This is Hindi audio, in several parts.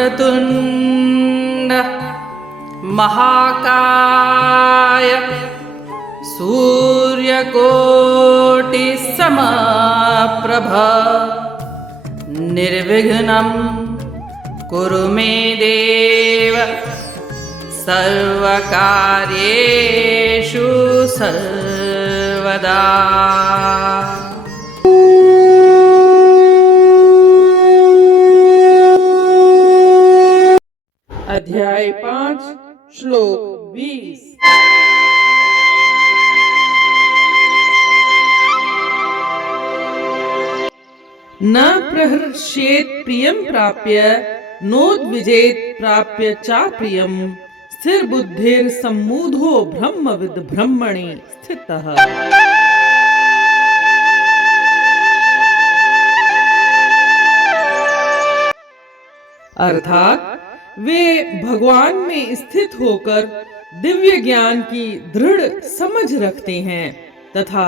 वक्रतुण्ड महाकाय सूर्यकोटिसमप्रभ निर्विघ्नं कुरु मे देव सर्वकार्येषु सर्वदा। अध्याय 5 श्लोक 20। न प्रहर्षेत प्रियं प्राप्य नोद्विजेत प्राप्य चा प्रियं स्थिर बुद्धिर सम्मूढ़ो ब्रह्मविद ब्रह्मणि स्थितः। अर्थात वे भगवान में स्थित होकर दिव्य ज्ञान की दृढ़ समझ रखते हैं तथा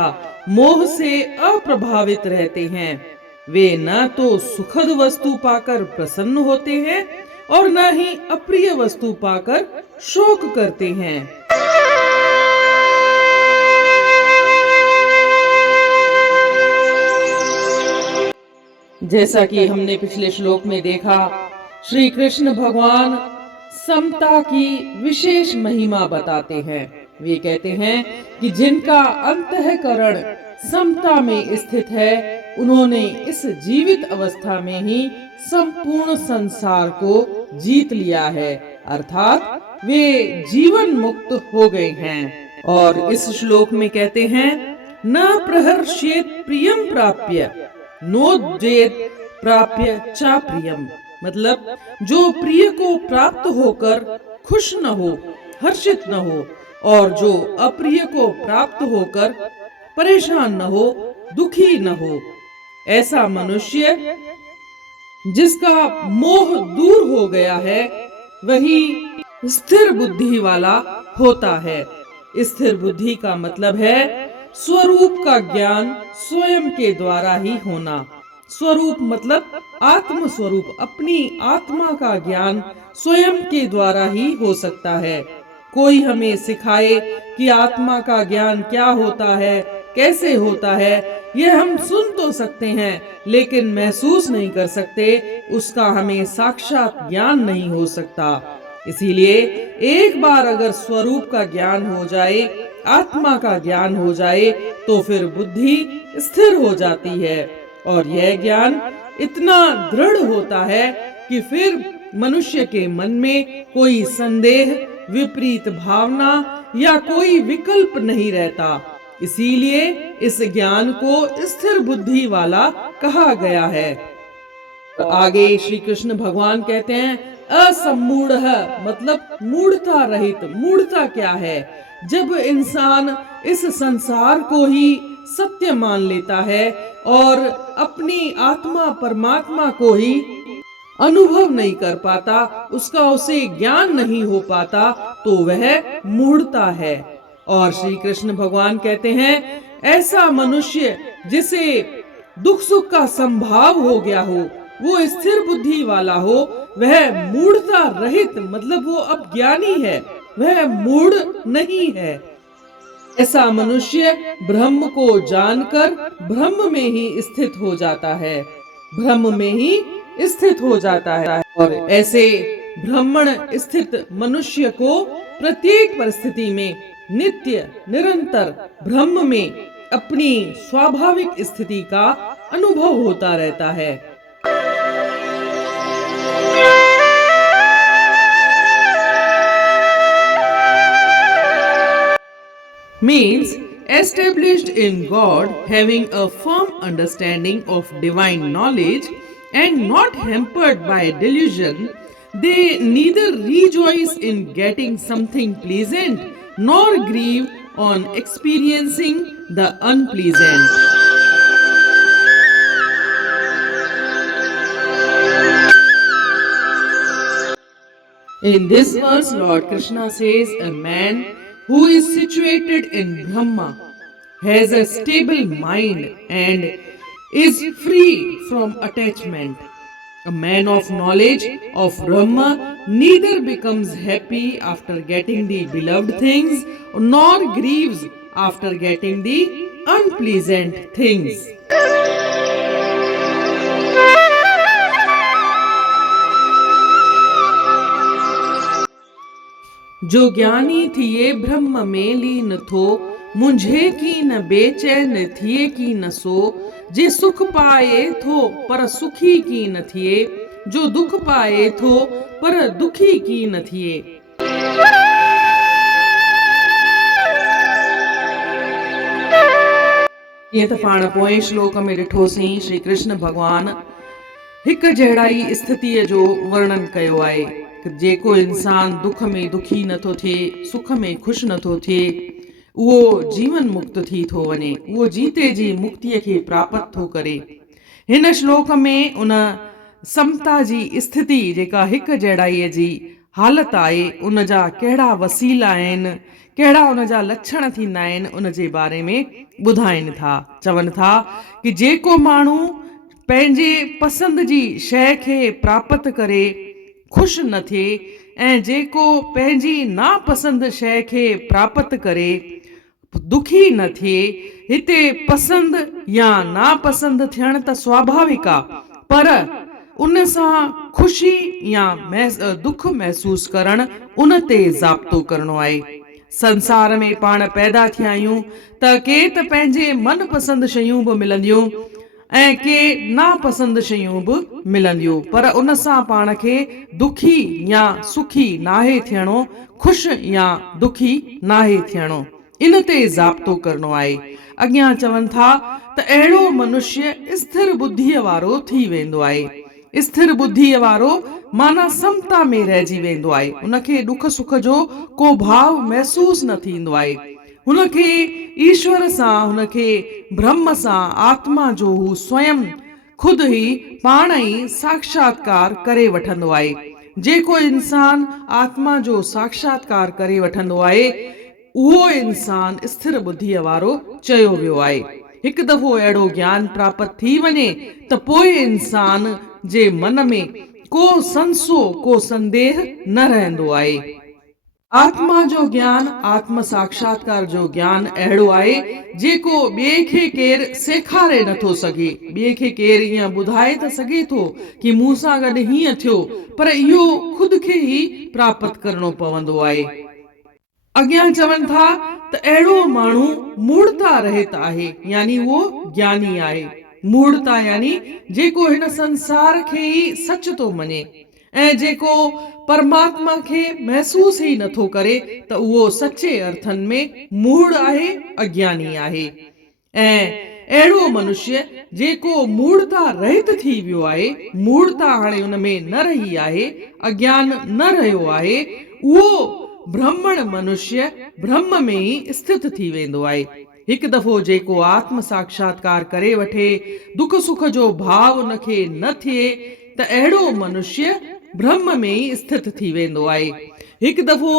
मोह से अप्रभावित रहते हैं। वे न तो सुखद वस्तु पाकर प्रसन्न होते हैं और न ही अप्रिय वस्तु पाकर शोक करते हैं। जैसा कि हमने पिछले श्लोक में देखा, श्री कृष्ण भगवान समता की विशेष महिमा बताते हैं। वे कहते हैं कि जिनका अंतःकरण समता में स्थित है, उन्होंने इस जीवित अवस्था में ही संपूर्ण संसार को जीत लिया है, अर्थात वे जीवन मुक्त हो गए हैं। और इस श्लोक में कहते हैं, न प्रहर्षेत प्रियम प्राप्य नोद्वेत प्राप्य चा प्रियम, मतलब जो प्रिय को प्राप्त होकर खुश न हो, हर्षित न हो, और जो अप्रिय को प्राप्त होकर परेशान न हो, दुखी न हो, ऐसा मनुष्य जिसका मोह दूर हो गया है, वही स्थिर बुद्धि वाला होता है। स्थिर बुद्धि का मतलब है स्वरूप का ज्ञान स्वयं के द्वारा ही होना। स्वरूप मतलब आत्म स्वरूप, अपनी आत्मा का ज्ञान स्वयं के द्वारा ही हो सकता है। कोई हमें सिखाए कि आत्मा का ज्ञान क्या होता है, कैसे होता है, यह हम सुन तो सकते हैं लेकिन महसूस नहीं कर सकते, उसका हमें साक्षात ज्ञान नहीं हो सकता। इसीलिए एक बार अगर स्वरूप का ज्ञान हो जाए, आत्मा का ज्ञान हो जाए, तो फिर बुद्धि स्थिर हो जाती है और यह ज्ञान इतना दृढ़ होता है कि फिर मनुष्य के मन में कोई संदेह, विपरीत भावना या कोई विकल्प नहीं रहता। इसीलिए इस ज्ञान को स्थिर बुद्धि वाला कहा गया है। तो आगे श्री कृष्ण भगवान कहते हैं, असम्मूढ़ मतलब मूढ़ता रहित। मूढ़ता क्या है? जब इंसान इस संसार को ही सत्य मान लेता है और अपनी आत्मा परमात्मा को ही अनुभव नहीं कर पाता, उसका उसे ज्ञान नहीं हो पाता, तो वह मूढ़ता है। और श्री कृष्ण भगवान कहते हैं, ऐसा मनुष्य जिसे दुख सुख का संभाव हो गया हो, वो स्थिर बुद्धि वाला हो, वह मूढ़ता रहित मतलब वो अब ज्ञानी है, वह मूढ़ नहीं है। ऐसा मनुष्य ब्रह्म को जानकर ब्रह्म में ही स्थित हो जाता है, ब्रह्म में ही स्थित हो जाता है। और ऐसे ब्रह्मण स्थित मनुष्य को प्रत्येक परिस्थिति में नित्य निरंतर ब्रह्म में अपनी स्वाभाविक स्थिति का अनुभव होता रहता है। Means established in God, having a firm understanding of divine knowledge and not hampered by delusion, they neither rejoice in getting something pleasant nor grieve on experiencing the unpleasant. In this verse, Lord Krishna says a man who is situated in Brahma has a stable mind and is free from attachment. A man of knowledge of Brahma neither becomes happy after getting the beloved things nor grieves after getting the unpleasant things. जो ज्ञानी थिए ब्रह्म में लीन थो, मुझे की न बेचैन थिए की न सो। जे सुख पाए थो पर सुखी की न थिए, जो दुख पाए थो पर दुखी की न थिए। ये त पाण पोएं श्लोक में ॾिठोसीं श्री कृष्ण भगवान हिक जहिड़ाई स्थितिअ जो वर्णन कयो आहे। जेको इंसान दुख में दुखी नथो थिए, सुख में ख़ुशि नथो थिए, उहो जीवन मुक्त थी थो वञे, उहो जीते जी मुक्तिअ खे प्राप्त थो करे। हिन श्लोक में उन समता जी स्थिति जेका हिक जहिड़ाईअ जी हालत आहे, उन जा कहिड़ा वसीला आहिनि, कहिड़ा उन जा लक्षण थींदा आहिनि, उन जे बारे में ॿुधाइनि था। चवनि था कि जेको माण्हू पंहिंजे पसंदि जी शइ खे प्राप्त करे ख़ुशि न थिए ऐं जेको पंहिंजी नापसंद शइ खे प्राप्त करे दुखी न थिए। हिते पसंद या नापसंद थियण त स्वाभाविक आहे, पर उन सां ख़ुशी या दुख महसूस करण उन ते ज़ाब्तो करणो आहे। संसार में पाण पैदा थिया आहियूं त के त पंहिंजे मनपसंद शयूं बि मिलंदियूं ऐं के नापसंद शयूं बि मिलंदियूं, पर उन सां पाण खे दुखी या सुखी नाहे थियणो, ख़ुशि या दुखी नाहे थियणो। इन ते ज़ाब्तो करणो आहे। अॻियां चवनि था त अहिड़ो मनुष्य स्थिर बुद्धीअ वारो थी वेंदो आहे। स्थिर बुद्धीअ वारो माना समता में रहिजी वेंदो आहे। उनखे दुख सुख जो को भाव महसूस न थींदो आहे। हुनखे ईश्वर सां, हुनखे ब्रह्म सां, आत्मा जो हू स्वयं खुद ही पाण ई साक्षात्कार करे वठंदो आहे। जेको इंसान आत्मा जो साक्षात्कार करे वठंदो आहे, उहो इंसान स्थिर बुद्धीअ वारो चयो वियो आहे। हिकु दफ़ो अहिड़ो ज्ञान प्राप्त थी वञे त पोइ इंसान जे मन में को संसो, को संदेह न रहंदो आहे। आत्मा जो ज्ञान, आत्म साक्षात्कार जो ज्ञान अहिड़ो आहे जेको ॿिए खे केरु सेखारे नथो सघे। ॿिए खे केरु ईअं ॿुधाए त सघे थो कि मूं सां गॾु हीअं थियो, पर इहो खुद खे ई प्राप्त करणो पवंदो आहे। अॻियां चवनि था त अहिड़ो माण्हू मूढ़ता रहित आहे, यानी उहो ज्ञानी आहे। मूढ़ता यानी जेको हिन संसार खे ई सच थो मञे ऐं जेको परमात्मा खे महसूस ई नथो करे, त उहो सचे अर्थनि में मूढ़ आहे, अज्ञानी आहे। ऐं अहिड़ो मनुष्य जेको मूढ़ता रहित थी वियो आहे, मूढ़ता हाणे हुन में न रही आहे, अज्ञान न रहियो आहे, उहो ब्राह्मण मनुष्य ब्रह्म में ई स्थित थी वेंदो आहे। हिकु दफ़ो जेको आत्म साक्षात्कार करे वठे, दुख सुख जो भाव उनखे न थिए, त अहिड़ो मनुष्य ब्रह्म में ई स्थित थी वेंदो आहे। हिकु दफ़ो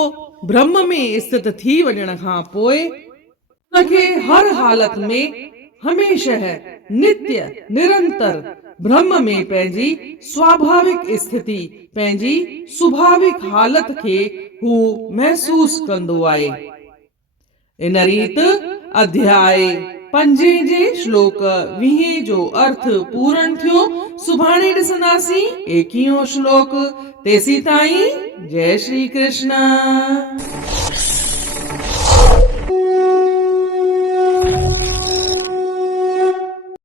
ब्रह्म में स्थित थी वञण खां पोइ उनखे हर हालत में हमेशह नित्य निरंतर ब्रह्म में पंहिंजी स्वाभाविक स्थिति, पंहिंजी स्वाभाविक हालत खे हू महसूस कंदो आहे। इन रीत अध्याय 5 जे श्लोक 20 जो अर्थ पूर्ण थियो। सुभाणे ॾिसंदासीं 21 श्लोक। तेसी ताईं जय श्री कृष्ण।